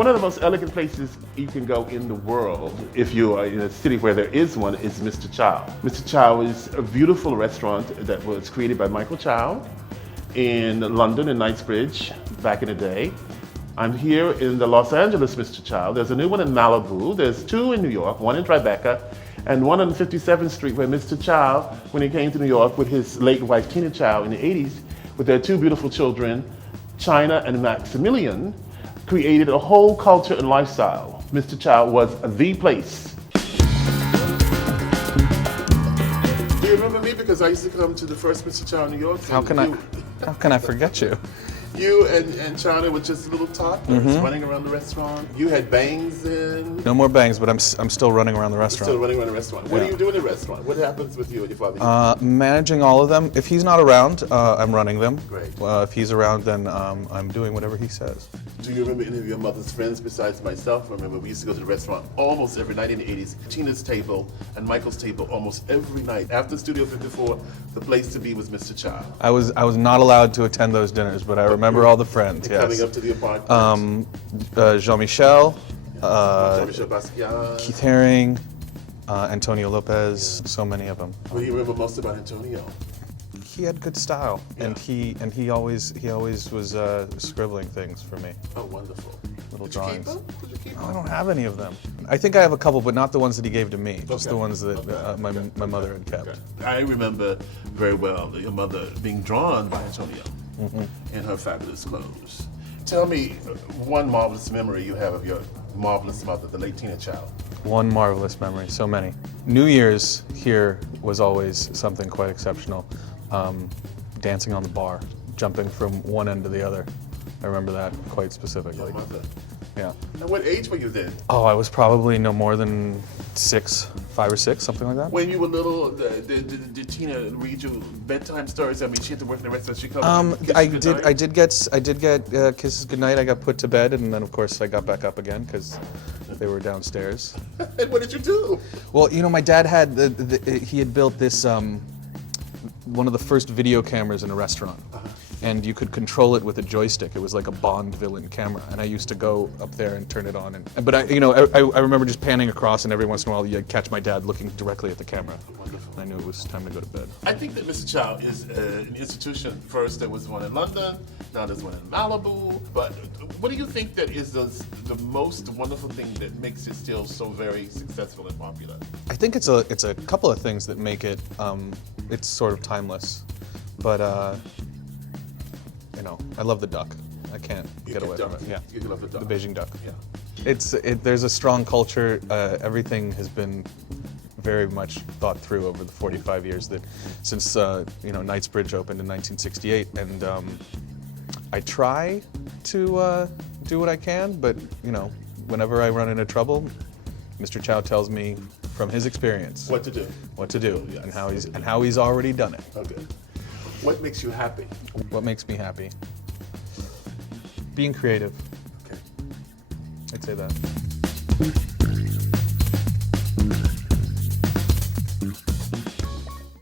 One of the most elegant places you can go in the world, if you are in a city where there is one, is Mr. Chow. Mr. Chow is a beautiful restaurant that was created by Michael Chow in London, in Knightsbridge, back in the day. I'm here in the Los Angeles Mr. Chow. There's a new one in Malibu. There's two in New York, one in Tribeca, and one on 57th Street, where Mr. Chow, when he came to New York with his late wife Tina Chow in the 80s, with their two beautiful children, China and Maximilian, created a whole culture and lifestyle. Mr. Chow was the place. Do you remember me? Because I used to come to the first Mr. Chow in New York. How can I forget you? You and China were just little toddlers running around the restaurant. You had bangs in. No more bangs, but I'm still running around the restaurant. Still running around the restaurant. What do you do in the restaurant? What happens with you and your father? Managing all of them. If he's not around, I'm running them. Great. If he's around, then I'm doing whatever he says. Do you remember any of your mother's friends besides myself? I remember we used to go to the restaurant almost every night in the 80s. Tina's table and Michael's table almost every night. After Studio 54, the place to be was Mr. Chow. I was not allowed to attend those dinners, but I remember all the friends. Yes. Coming up to the apartment. Jean-Michel, Jean-Michel Basquiat. Keith Haring, Antonio Lopez, so many of them. What do you remember most about Antonio? He had good style, and he always was scribbling things for me. Oh, wonderful. Little Did drawings. You keep them? Did you keep them? I don't have any of them. I think I have a couple, but not the ones that he gave to me. Just Okay. the ones that my mother had kept. Okay. I remember very well your mother being drawn by Antonio in her fabulous clothes. Tell me one marvelous memory you have of your marvelous mother, the late Tina Chow. One marvelous memory, so many. New Year's here was always something quite exceptional. Dancing on the bar, jumping from one end to the other. I remember that quite specifically. Your mother. Yeah. And what age were you then? Oh, I was probably no more than 5 or 6, something like that. When you were little, did Tina read you bedtime stories? I mean, she had to work in the restaurant. She come. I did get kisses goodnight. I got put to bed, and then of course I got back up again because they were downstairs. And what did you do? Well, you know, my dad had he had built this one of the first video cameras in a restaurant. And you could control it with a joystick. It was like a Bond villain camera, and I used to go up there and turn it on. But I remember just panning across, and every once in a while you'd catch my dad looking directly at the camera. Wonderful. I knew it was time to go to bed. I think that Mr. Chow is an institution. First there was one in London, now there's one in Malibu. But what do you think that is the most wonderful thing that makes it still so very successful and popular? I think it's a couple of things that make it it's sort of timeless, but you know, I love the duck. I can't get away from it. Yeah, You love the duck. the Beijing duck. Yeah. There's a strong culture. Everything has been very much thought through over the 45 years that since Knightsbridge opened in 1968, and I try to do what I can, but you know, whenever I run into trouble, Mr. Chow tells me from his experience What to do. Yes. and how he's already done it. Okay. What makes you happy? What makes me happy? Being creative. Okay. I'd say that.